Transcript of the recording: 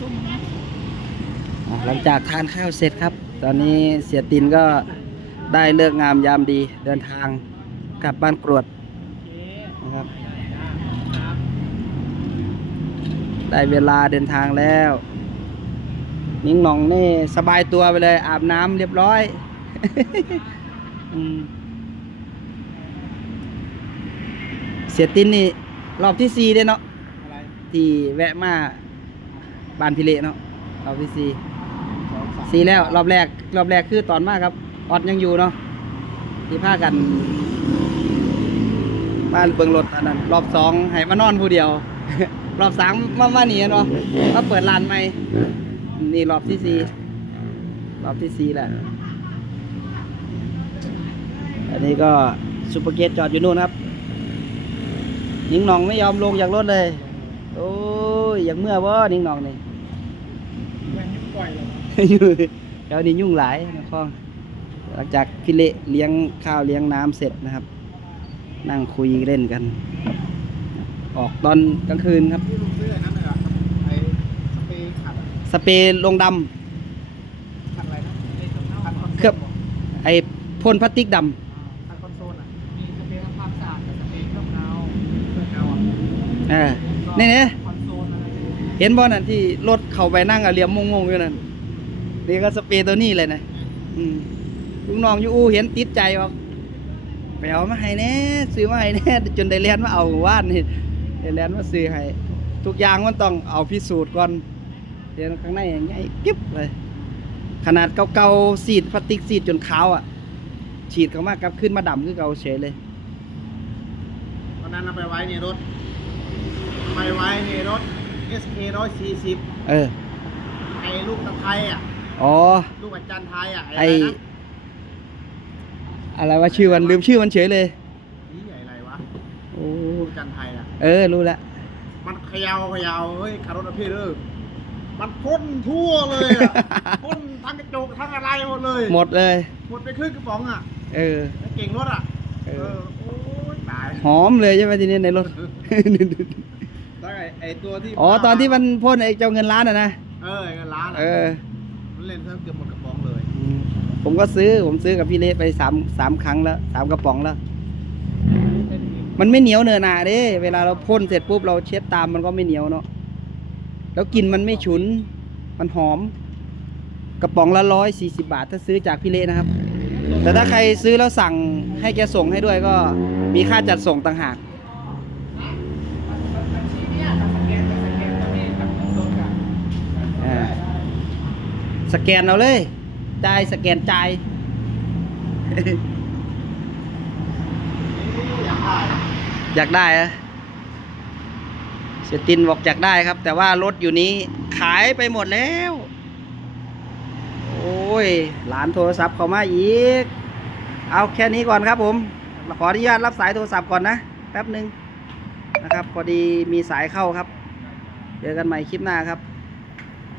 ส้มนะอะหลังจากทานข้าวเสร็จครับ ตอนนี้เสียตินก็ได้เลิกงามยามดีเดินทางกลับบ้านกรวดนะครับ ได้เวลาเดินทางแล้ว นิ้งหน่องนี่สบายตัวไปเลย อาบน้ำเรียบร้อยอืมเสียตินนี่ รอบที่สี่เด้เนาะอะไรที่แวะมา บ้านพิเละเนาะรอบที่สี่สองสามสี่แล้ว รอบแรก รอบแรกคือตอนมาครับ ออดยังอยู่เนาะที่พากัน บ้านเบิงรถอันนั้น รอบสองให้มานอนผู้เดียว รอบสามมามาหนีเนาะมาเปิดร้านใหม่นี่รอบที่สี่รอบที่สี่แหละ อันนี้ก็ซูเปอร์เกตจอดอยู่นู่นครับนิงหนองไม่ยอมลงจากรถเลย โอ้ยอยากเมื่อบ่นิงหนองนี่แม่งยัง ปล่อยเลยอยู่เดี๋ยวนี้ยุ่งหลายนะพ่อหลังจากพี่เละเลี้ยงข้าวเลี้ยงน้ำเสร็จนะครับ นั่งคุยเล่นกัน ออกตอนกลางคืนครับที่ลุงซื้ออันนั้นเลยเหรอไอ้สเปรย์ขัดอะสเปรย์ลงดขัดอะไรนะขัดคอนำโซลเคลือบไอ้พ่นพลาสติกดขัดคอนโซลอะมีสเปรย์ทำความสะอาดกับสเปรย์เคลือบเงาเคลือบเงาอะำเออนี่เนี่ย เห็นบ่นั่นที่รถเข้าไปนั่งอะเหลี่ยมงงๆอยู่นั่นนี่ก็สเปรย์ตัวนี้เลยนะอืมลุงน้องอยู่อูเห็นติดใจว่าไปเอามาให้แน่ซื้อมาให้แน่จนได้เรียนมาเอาว่านนี่ได้เรียนมาซื้อให้ทุกอย่างมันต้องเอาพิสูจน์ก่อนเรียนข้างในอย่างเงี้ยกิ๊บเลย ขนาดเก่าๆสีดพลาสติกสีดจนขาวอะ ฉีดเข้ามากลับขึ้นมาดำคือเก่าเฉยเลยวันนั้นเอาไปไว้ในรถไปไว้ในรถ SK 140เออ ไอ้ลูกตะไคร้อะ อ๋อ ลูกอาจารย์ไทยอะไอไอ้อะไรนะอะไรว่าชื่อมันลืมชื่อมันเฉยเลยนี่อะไรวะ โอ้ลูกอาจารย์ไทยอะ เออ รู้แล้วมันเขยาวขยาวเฮ้ยคารถอะพี่เด้อมันพ่นทั่วเลยอะพ่นทั้งกระจกทั้งอะไรหมดเลย หมดเลย หมดไปครึ่งกระป๋องอะ เออแล้วเก่งรถอะเอเอออ โอ้ยตาย หอมเลยใช่ไหมทีนี้ในรถ แล้วไอ้ไอ้ตัวที่อ๋อตอนที่มันพ่นไอ้เจ้าเงินล้านอะนะเออไอ้ร้านอะเออมันเล่นเท่าเกือบหมดกระป๋องเลยอืมผมก็ซื้อผมซื้อกับพี่เละไปสามสามครั้งแล้วสามกระป๋องแล้วเล่นอีกมันไม่เหนียวเนื้อหนาเด้เวลาเราพ่นเสร็จปุ๊บเราเช็ดตามมันก็ไม่เหนียวเนาะแล้วกลินมันไม่ฉุน มันหอม กระป๋องละร้อยสี่สิบาท ถ้าซื้อจากพี่เละนะครับ แต่ถ้าใครซื้อแล้วสั่งให้แกส่งให้ด้วยก็มีค่าจัดส่งต่างหาก สแกนเอาเลยจ่ายสแกนจ่ายอยากได้อะเสตินบอกอยากได้ครับ แต่ว่ารถอยู่นี้ขายไปหมดแล้ว โอ้ย หลานโทรศัพท์เข้ามาอีก เอาแค่นี้ก่อนครับผม ขออนุญาตรับสายโทรศัพท์ก่อนนะ แป๊บหนึ่งนะครับ พอดีมีสายเข้าครับ เจอกันใหม่คลิปหน้าครับ